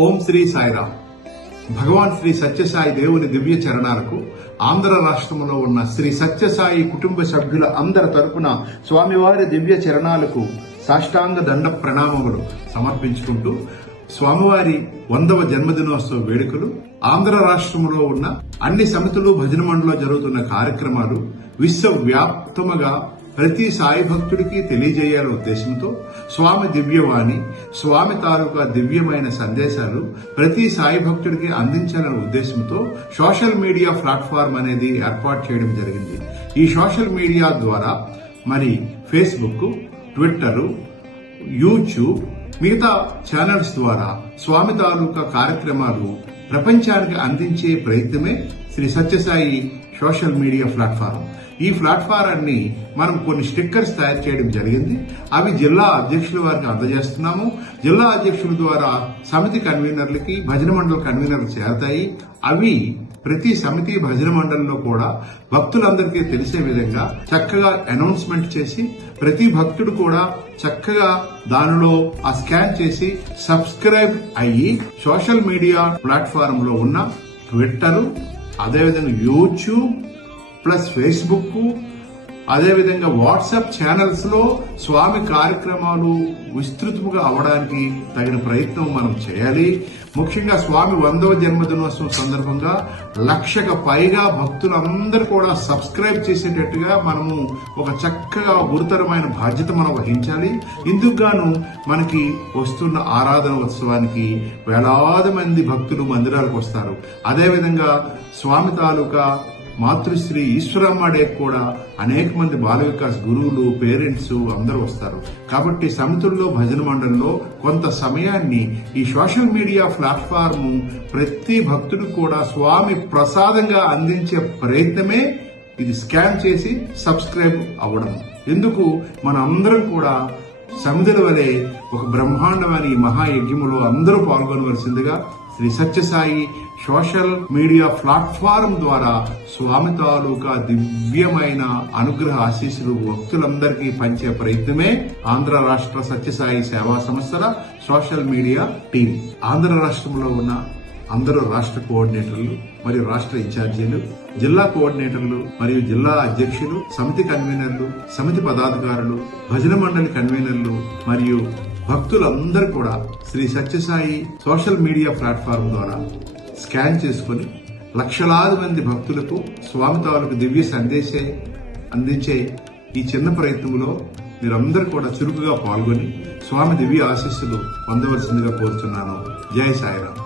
ఓం శ్రీ సాయిరామ్. భగవాన్ శ్రీ సత్యసాయి దేవుని దివ్య చరణాలకు ఆంధ్ర రాష్ట్రంలో ఉన్న శ్రీ సత్యసాయి కుటుంబ సభ్యుల అందరి తరపున స్వామివారి దివ్య చరణాలకు సాష్టాంగ దండ ప్రణామములు సమర్పించుకుంటూ స్వామివారి వందవ జన్మదినోత్సవ వేడుకలు ఆంధ్ర రాష్ట్రంలో ఉన్న అన్ని సమితులు భజన మండలిలో జరుగుతున్న కార్యక్రమాలు విశ్వవ్యాప్తముగా ప్రతి సాయి భక్తుడికి తెలియజేయాలనే ఉద్దేశంతో స్వామి దివ్యవాణి స్వామి తాలూకా దివ్యమైన సందేశాలు ప్రతి సాయి భక్తుడికి అందించాలనే ఉద్దేశంతో సోషల్ మీడియా ప్లాట్ఫామ్ అనేది ఏర్పాటు చేయడం జరిగింది. ఈ సోషల్ మీడియా ద్వారా మరి ఫేస్బుక్ ట్విట్టరు యూట్యూబ్ మిగతా ఛానల్స్ ద్వారా స్వామి తాలూకా కార్యక్రమాలు ప్రపంచానికి అందించే ప్రయత్నమే Shri Sathya Sai social media platform. ఈ ప్లాట్ఫారాన్ని మనం కొన్ని స్టిక్కర్స్ తయారు చేయడం జరిగింది. అవి జిల్లా అధ్యక్షుల వారికి అందజేస్తున్నాము. జిల్లా అధ్యక్షుల ద్వారా సమితి కన్వీనర్లకి భజన మండలి కన్వీనర్లు చేరతాయి. అవి ప్రతి సమితి భజన మండలిలో కూడా భక్తులందరికీ తెలిసే విధంగా చక్కగా అనౌన్స్మెంట్ చేసి ప్రతి భక్తుడు కూడా చక్కగా దానిలో ఆ స్కాన్ చేసి సబ్స్క్రైబ్ అయ్యి సోషల్ మీడియా ప్లాట్ఫామ్లో ఉన్న ట్విట్టర్ అదేవిధంగా యూట్యూబ్ ప్లస్ ఫేస్బుక్ అదేవిధంగా వాట్సాప్ ఛానల్స్లో స్వామి కార్యక్రమాలు విస్తృతముగా అవడానికి తగిన ప్రయత్నం మనం చేయాలి. ముఖ్యంగా స్వామి వందవ జన్మదినోత్సవం సందర్భంగా లక్షకు పైగా భక్తులందరూ కూడా సబ్స్క్రైబ్ చేసేటట్టుగా మనము ఒక చక్కగా గురుతరమైన బాధ్యత మనం వహించాలి. ఇందుకు గాను మనకి వస్తున్న ఆరాధన ఉత్సవానికి వేలాది మంది భక్తులు మందిరాలకు వస్తారు. అదేవిధంగా స్వామి తాలూకా మాతృశ్రీ ఈశ్వరమ్మడే కూడా అనేక మంది బాల వికాస్ గురువులు పేరెంట్స్ అందరూ వస్తారు. కాబట్టి సమితుల్లో భజన మండలిలో కొంత సమయాన్ని ఈ సోషల్ మీడియా ప్లాట్ఫామ్ ప్రతి భక్తుడు కూడా స్వామి ప్రసాదంగా అందించే ప్రయత్నమే ఇది స్కాన్ చేసి సబ్స్క్రైబ్ అవ్వడం. ఎందుకు? మన అందరం కూడా సమిధుల వలె ఒక బ్రహ్మాండమైన ఈ మహాయజ్ఞములో అందరూ పాల్గొనవలసిందిగా Shri Sathya Sai social media platform ద్వారా స్వామి తాలూకా దివ్యమైన అనుగ్రహ ఆశీస్సులు భక్తులందరికీ పంచే ప్రయత్నమే ఆంధ్ర రాష్ట్ర సత్యసాయి సేవా సంస్థల సోషల్ మీడియా టీం. ఆంధ్ర రాష్ట్రంలో ఉన్న అందరూ రాష్ట్ర కోఆర్డినేటర్లు మరియు రాష్ట్ర ఇన్ఛార్జీలు జిల్లా కోఆర్డినేటర్లు మరియు జిల్లా అధ్యక్షులు సమితి కన్వీనర్లు సమితి పదాధికారులు భజన మండలి కన్వీనర్లు మరియు భక్తులందరూ కూడా Shri Sathya Sai social media platform ద్వారా స్కాన్ చేసుకుని లక్షలాది మంది భక్తులకు స్వామి తాలూకు దివ్య సందేశే అందించే ఈ చిన్న ప్రయత్నంలో మీరందరూ కూడా చురుకుగా పాల్గొని స్వామి దివ్య ఆశీస్సులు పొందవలసిందిగా కోరుతున్నాను జై సాయిరామ్.